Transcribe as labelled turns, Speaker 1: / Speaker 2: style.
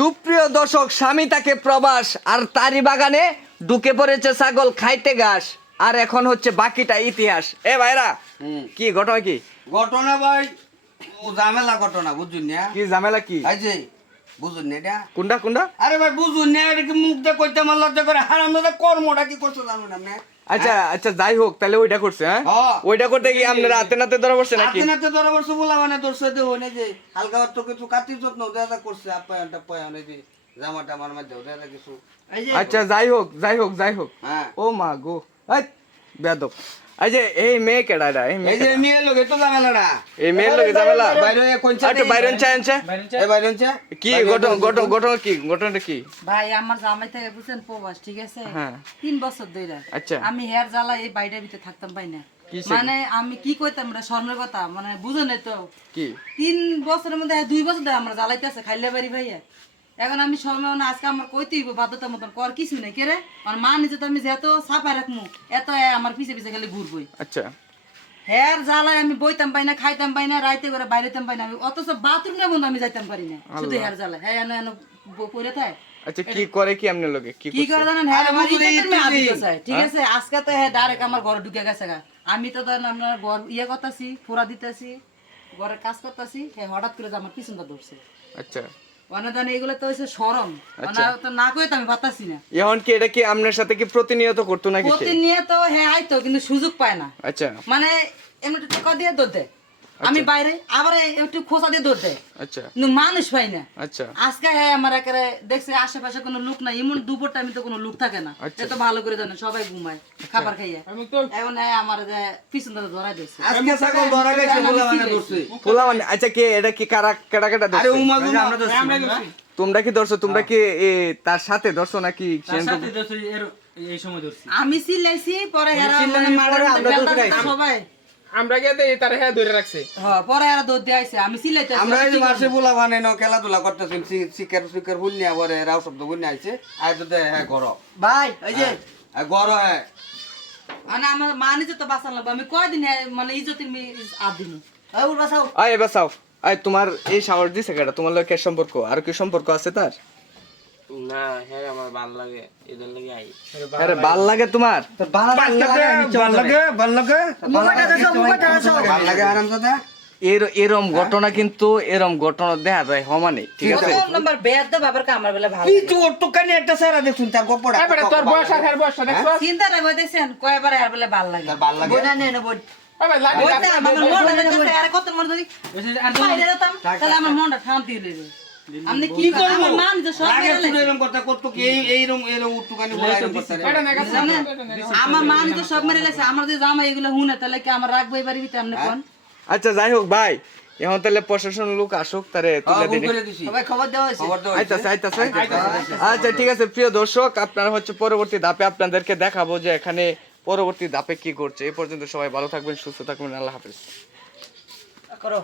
Speaker 1: সুপ্রিয় দর্শক স্বামী তাকে প্রবাস আর তারি বাগানে ঢুকে পড়েছে ছাগল খাইতে ঘাস আর এখন হচ্ছে বাকিটা ইতিহাস। এ ভাইরা। কি ঘটনা কি?
Speaker 2: ঘটনা ভাই ও ঝামেলা ঘটনা বুঝুন না।
Speaker 1: কি ঝামেলা কি?
Speaker 2: বুঝুন না এটা।
Speaker 1: কোনটা কোনটা
Speaker 2: আরে ভাই বুঝুন না এটা কি মুখ দিয়ে কইতে আমার লজ্জা করে। হারাম দাদা কর্মটা কি করছ জানুন আপনি
Speaker 1: আচ্ছা আচ্ছা যাই হোক তাহলে ওইটা করছে হ্যাঁ। ওইটা করতে কি আপনারা হাতে নাতে ধরা পড়ছে নাকি?
Speaker 2: হাতে নাতে ধরা বর্ষ বলা মানে দর্শে দে হনে যে হালকা তো কিছু কাটি যত্ন দাদা করছে আপায়নটা এই যে জামাটা আমার মধ্যে দাদা কিছু।
Speaker 1: আচ্ছা যাই হোক যাই হোক যাই হোক।
Speaker 2: হ্যাঁ।
Speaker 1: ও মা গো। এই এই যে এই মেয়ে কেডা এই মেয়ে
Speaker 2: যে মেয়ে লোকে তো ঝামেলাটা
Speaker 1: এই লোকে ঝামেলা।
Speaker 2: বাইরে কোনছে
Speaker 1: একটু বাইরে আনছে? আনছে
Speaker 2: এই বাইরে আনছে
Speaker 1: কি ঘটনা ঘটনা ঘটনা কি ঘটনাটা কি?
Speaker 3: ভাই আমার জামাই থেকে বুঝছেন প্রবাস ঠিক আছে?
Speaker 1: হ্যাঁ।
Speaker 3: তিন বছর ধরে
Speaker 1: আচ্ছা।
Speaker 3: আমি হেয়ার জ্বালা এই বাড়িটার ভিতরে থাকতাম পাই না। মানে আমি কি কইতাম রে স্বর্ণের কথা? মানে বুঝো নাই তো।
Speaker 1: কি?
Speaker 3: তিন বছরের মধ্যে দুই বছর ধরে আমরা জ্বালাইতেছে খাইলে বাড়ি ভাইয়া। এখন আমি সময় মানে আজকে আমার কইতেই বাধ্যতার মতন কর কিছু নেই কে রে? আমার মা নিজে তো আমি যেহেতু সাফাই রাখমু এত আমার পিছে পিছে খালি ঘুরবই।
Speaker 1: আচ্ছা।
Speaker 3: জ্বালায় আমি বইতাম পাই না খাইতাম পাই না রাইতে করে বাইরেতাম পাই না আমি অথচ বাথরুমে বন্ধু আমি যাইতাম পারি না শুধু জ্বালায়। হ্যাঁ এনে এনে পড়ে থাকে
Speaker 1: আচ্ছা কি করে কি লোকে? কি
Speaker 3: কি করে জানেন হ্যাঁ
Speaker 2: আরে
Speaker 3: আমার ঠিক আছে? আজকে তো হ্যাঁ ডাইরেক্ট আমার ঘরে ঢুকে গেছে গা। আমি তো ধরেন আপনার ঘর ইয়ে করতেছি ফোড়া দিতেছি ঘরে কাজ করতেছি হ্যাঁ হঠাৎ করে আমার পিছনটা ধরছে।
Speaker 1: আচ্ছা। এখন কি এটা কি আপনার সাথে কি প্রতিনিয়ত করতো নাকি
Speaker 3: প্রতিনিয়ত হ্যাঁ আইতো কিন্তু সুযোগ পায় না।
Speaker 1: আচ্ছা।
Speaker 3: মানে এমনি দেয়। আমি বাইরে আবার একটু খোসা দিয়ে দৌড় দেয়।
Speaker 1: আচ্ছা।
Speaker 3: মানুষ পাই না।
Speaker 1: আচ্ছা।
Speaker 3: আজকে হ্যাঁ আমার একেবারে দেখছি আশেপাশে কোনো লোক নাই। এমন দুপুর টাইমে তো কোনো লোক থাকে না।
Speaker 1: আচ্ছা।
Speaker 3: এ তো ভালো করে জানে সবাই ঘুমায় খাবার খাইয়া। এখন হ্যাঁ আমার যে পিছন থেকে ধরাই দিয়েছে
Speaker 2: আজকে ছাগল ধরা গেছে বলে মানে ধরছে।
Speaker 1: ফুলা মানে আচ্ছা কে? এটা কি কারা কেডা কেডা
Speaker 2: আরে উমা গুমা আমরা ধরছি
Speaker 1: তোমরা কি ধরছো? তোমরা কি এ, তার সাথে ধরছো নাকি সেরকম-
Speaker 4: এই সময় ধরছি।
Speaker 3: আমি চিল্লাইছি পরে এরা মানে পরে
Speaker 2: আমরা
Speaker 3: সবাই।
Speaker 4: আমরা গিয়ে দেই তার হ্যাঁ ধরে রাখছে।
Speaker 3: হ্যাঁ পরে এরা দৌড় দিয়ে আইছে। আমি
Speaker 2: আমরা এই মাসে বলা মানে ন খেলাধুলা করতেছি শিকার শিকার রাও শব্দ আইছে। আয় তো হ্যাঁ গর।
Speaker 3: ভাই ওই যে
Speaker 2: গর হ্যাঁ।
Speaker 3: মানে আমার মা নিজে তো বাঁচান লাগবে। আমি কয়দিন হ্যাঁ মানে ইজ্জতের আট দিন উঠ বাঁচাও।
Speaker 1: আয় এবার চাও আয় তোমার এই সাহস দিছে কেডা? তোমার লোকের সম্পর্ক? আর কি সম্পর্ক আছে তার?
Speaker 5: না হ্যাঁ আমার ভালো লাগে। এদের লাগে আই।
Speaker 1: আরে ভালো লাগে। তোমার?
Speaker 2: ভালো লাগে ভালো লাগে ভালো লাগে আরাম দাদা
Speaker 1: এর এরম ঘটনা কিন্তু এরম ঘটনা দেখা যায় সমানে ঠিক আছে?
Speaker 3: নাম্বার বেয়াদ বাবার কামার বেলা ভালো
Speaker 2: তুই তো তো কানে একটা সারা দেখুন তার গপড়া
Speaker 4: এবারে তোর বয়স আর হ্যাঁ বয়স দেখছ?
Speaker 3: চিন্তা নাই দেখছেন? কয়বার আর বেলা ভালো লাগে।
Speaker 2: তার লাগে?
Speaker 3: বই নেন
Speaker 4: লাগে
Speaker 3: বইতে আমার মনটা আরে কত মন ধরি। বাইরে যেতাম, তাহলে আমার মনটা শান্তি হইল আপনি কি
Speaker 2: কি
Speaker 3: করেন
Speaker 2: করব?
Speaker 3: আমার মান যে সব
Speaker 2: আগে শুনে
Speaker 3: লাইছে।
Speaker 2: কথা করতো কি? এই এইরম এরম উট্টুকানি বলা এরম কথা রে।
Speaker 4: এটা নেগা
Speaker 3: জানেন? আমার মান যে সব মেরে লাইছে আমার যে জামা এগুলো হুনে তাহলে কি আমার রাখব এবারে ভিতরে? আপনি কোন?
Speaker 1: আচ্ছা যাই হোক ভাই এখন তাহলে প্রশাসন লোক আসুক তারে তুলে
Speaker 2: হ্যাঁ,
Speaker 1: দিন। আইতাছে আইতাছে। আচ্ছা ঠিক আছে প্রিয় দর্শক আপনারা হচ্ছে পরবর্তী ধাপে আপনাদেরকে দেখাবো যে এখানে পরবর্তী ধাপে কি করছে। এই পর্যন্ত সবাই ভালো থাকবেন সুস্থ থাকবেন আল্লাহ হাফেজ।
Speaker 3: করো